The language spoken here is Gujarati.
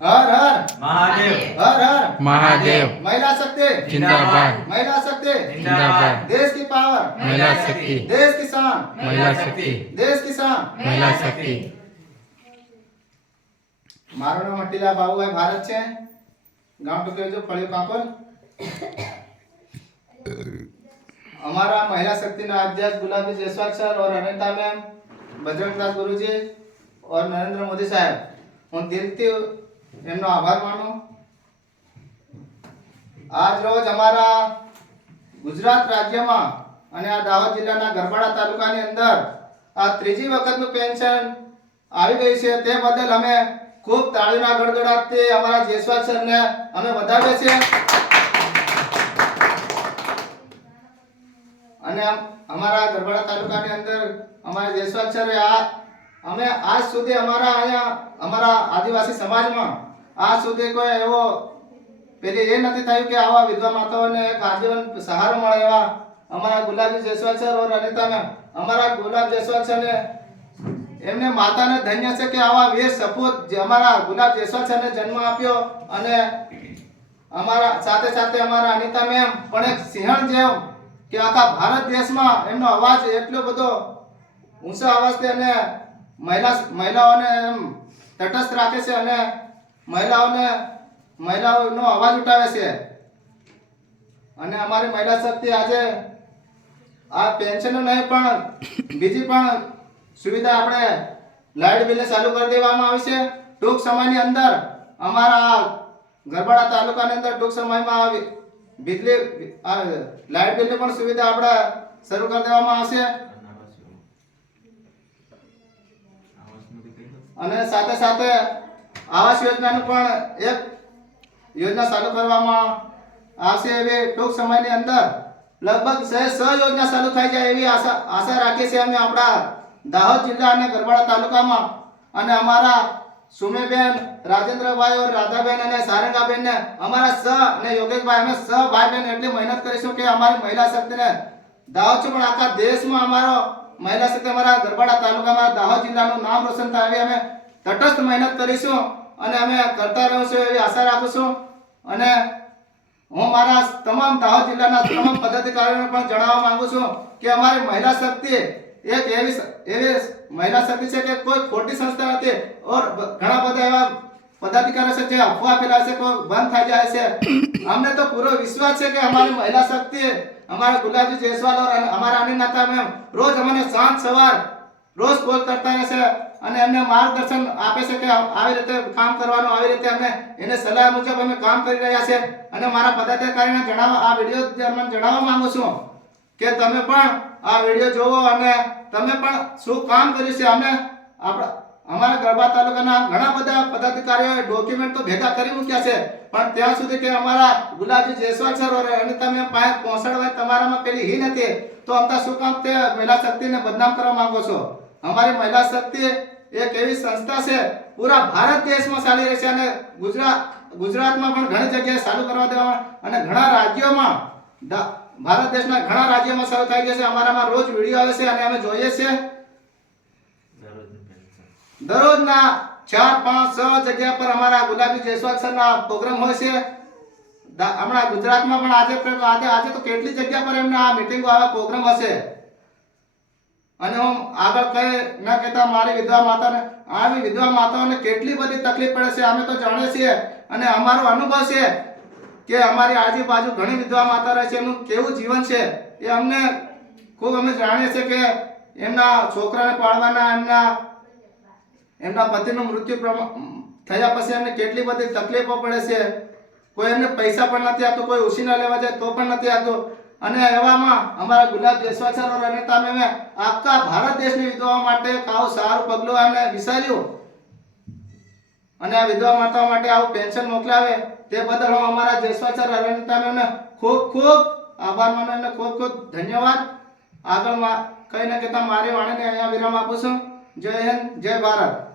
हर हर महादेव हर हर महादेव महिला शक्ति जिंदाबाद महिला शक्ति जिंदाबाद देश की पावर महिला शक्ति देश की शान महिला शक्ति देश की शान महिला शक्ति મારું નામ હટીલા બાબુભાઈ ભારત છે ગામ ટુકેજો ફળિયું કાંકોલ हमारा महिला शक्ति ना अध्यक्ष गुलाबी जयसवाल सर और अनिता मैम बजरंग दास गुरुजी और नरेंद्र मोदी साहब હું દિલથી એમનો આભાર માનું આજ રોજ અમારા ગુજરાત રાજ્યમાં અને આ દાહોદ જિલ્લાના ગરબાડા તાલુકાની અંદર આ ત્રીજી વખતનું પેન્શન આવી ગઈ છે તે બદલ અમે ખૂબ તાળીના ગડગડાટથી અમારા જયસ્વાલ સરને અમે વધાવીએ છીએ અને અમારા ગરબાડા તાલુકાની અંદર અમારા જયસ્વાલ સરે આ અમે આજ સુધી અમારા આદિવાસી સમાજમાં આજ સુધી કોઈ એવો પેલી એ નથી થયું કે આવા વિધવા માતાઓને એક આજીવન સહારો મળે એવા અમારા ગુલાબી જયસ્વાલ સર और અનિતા મેમ અમારા ગુલાબ જયસ્વાલ સરને એમને માતાને ધન્ય છે કે આવા વીર સપૂત જે અમારા ગુલાબ જયસ્વાલ સરને જન્મ આપ્યો અને અમારા સાથે સાથે અમારા અનિતા મેમ પણ એક સિંહણ જેમ કે આખા ભારત દેશમાં એમનો અવાજ એટલો બધો ઊંચા અવાજથી અને મહિલાઓને એમ તટસ્થ રાખે છે અને મહિલાઓનો અવાજ ઉઠાવે છે અને અમારી મહિલા શક્તિ આજે આ પેન્શન નહીં પણ બીજી પણ સુવિધા આપણે લાઇટ બિલને ચાલુ કરી દેવામાં આવી છે ટૂંક સમયની અંદર અમારા ગરબાડા તાલુકાની અંદર ટૂંક સમયમાં વીજળી લાઇટ બિલની પણ સુવિધા આપણે શરૂ કરી દેવામાં આવશે અને સાથે સાથે આવાસ યોજનાનું પણ એક યોજના ચાલુ કરવામાં આવશે એવી ટૂંક સમયની અંદર લગભગ 100 યોજના ચાલુ થઈ જાય એવી આશા રાખીએ છીએ અમે આપણા દાહોદ જિલ્લા અને ગરબાડા તાલુકામાં અને અમારા સુમેબેન રાજેન્દ્રભાઈ और રાધાબેન અને સારંગાબેન ને અમારા અને યોગેશભાઈ અમે ભાઈ બહેન એટલી મહેનત કરીશું કે અમારી મહિલા શક્તિને દાહોદ પણ આખા દેશમાં અમારો महिला शक्ति हमारा गरबाड़ा तालुका में दाहोद जिला नाम रोशन થાય અમે તટસ્થ મહેનત કરીશું અને અમે કરતા રહીશું એવી આશા રાખું છું અને હું મારા તમામ દાહોદ જિલ્લાના તમામ પદાધિકારીઓને પણ જણાવવા માંગુ છું કે અમારી મહિલા શક્તિ એક એવી મહિલા શક્તિ છે કે કોઈ ખોટી સંસ્થા નથી और ઘણા બધા એવા પદાધિકારીઓ છે જે અફવા ફેલાવે છે કોઈ બંધ થઈ જાય છે અમને તો પૂરો વિશ્વાસ છે કે અમારી મહિલા શક્તિ हमारा गुलाबी जयसवाल और हमारा अनिता मैम रोज हमें सांझ सवार रोज कॉल करता रहे છે અને એમને માર્ગદર્શન આપે છે કે આવી રીતે કામ કરવાનું આવી રીતે અમે એને સલાહ મુજબ અમે કામ કરી રહ્યા છે અને મારા પદાધિકારીને જણાવવા આ વિડિયો દરમિયાન જણાવવા માંગુ છું કે તમે પણ આ વિડિયો જોવો અને તમે પણ શું કામ કર્યું છે અમે અમારા ગરબા તાલુકાના ઘણા બધા પદાધિકારીઓએ ડોક્યુમેન્ટ તો ભેગા કરી મૂક્યા છે પણ ત્યાં સુધી કે અમારા ગુલાબજી જયસ્વાલ સર और અનિતા મેમ પાસે પહોંચાડવા તમારામાં પેલી હી નથી તો અમતા શું કામ તે મહિલા શક્તિને બદનામ કરવા માંગો છો અમારી મહિલા શક્તિ એક એવી સંસ્થા છે પૂરા ભારત દેશમાં ચાલી રહી છે અને ગુજરાતમાં પણ ઘણી જગ્યાએ ચાલુ કરવા દેવામાં અને ઘણા રાજ્યોમાં ભારત દેશના ઘણા રાજ્યોમાં ચાલુ થઈ ગયા છે અમારામાં રોજ વિડિયો આવે છે અને અમે જોઈએ છીએ દરરોજના 4, 5, 6 જગ્યા પર અમારા ગુલાબી જયસ્વાલ સરના પ્રોગ્રામ હોય છે હમણાં ગુજરાતમાં પણ આજે તો કેટલી જગ્યા પર એમના આ મીટિંગો આવા પ્રોગ્રામ હશે અને હું આગળ કઈ ન કહેતા મારી વિધવા માતાને આવી વિધવા માતાઓને કેટલી બધી તકલીફ પડે છે અમે તો જાણીએ છીએ અને અમારો અનુભવ છે કે અમારી આજુબાજુ ઘણી વિધવા માતા રહે છે એમનું કેવું જીવન છે એ અમને ખૂબ અમે જાણીએ છીએ કે એમના છોકરાને પાળવાના એમના પતિનું મૃત્યુ થયા પછી એમને કેટલી બધી તકલીફો પડે છે કોઈ એમને પૈસા પણ નથી આપતો કોઈ ઉછીના લેવા જાય તો પણ નથી આપતો અને એવામાં અમારા ગુલાબ જયસ્વાલ સર और અનિતા મેમે આખા ભારત દેશની વિધવાઓ માટે આવું સારું પગલું એમને વિચાર્યું અને આ વિધવા માતાઓ માટે આવું પેન્શન મોકલાવે તે બદલ હું અમારા જયસ્વાલ સર और અનિતા મેમને ખૂબ ખૂબ આભાર માનું અને ખૂબ ખૂબ ધન્યવાદ આગળ કઈ ન કહેતા મારી વાણીને અહીંયા વિરામ આપું છું जय हिंद जय भारत।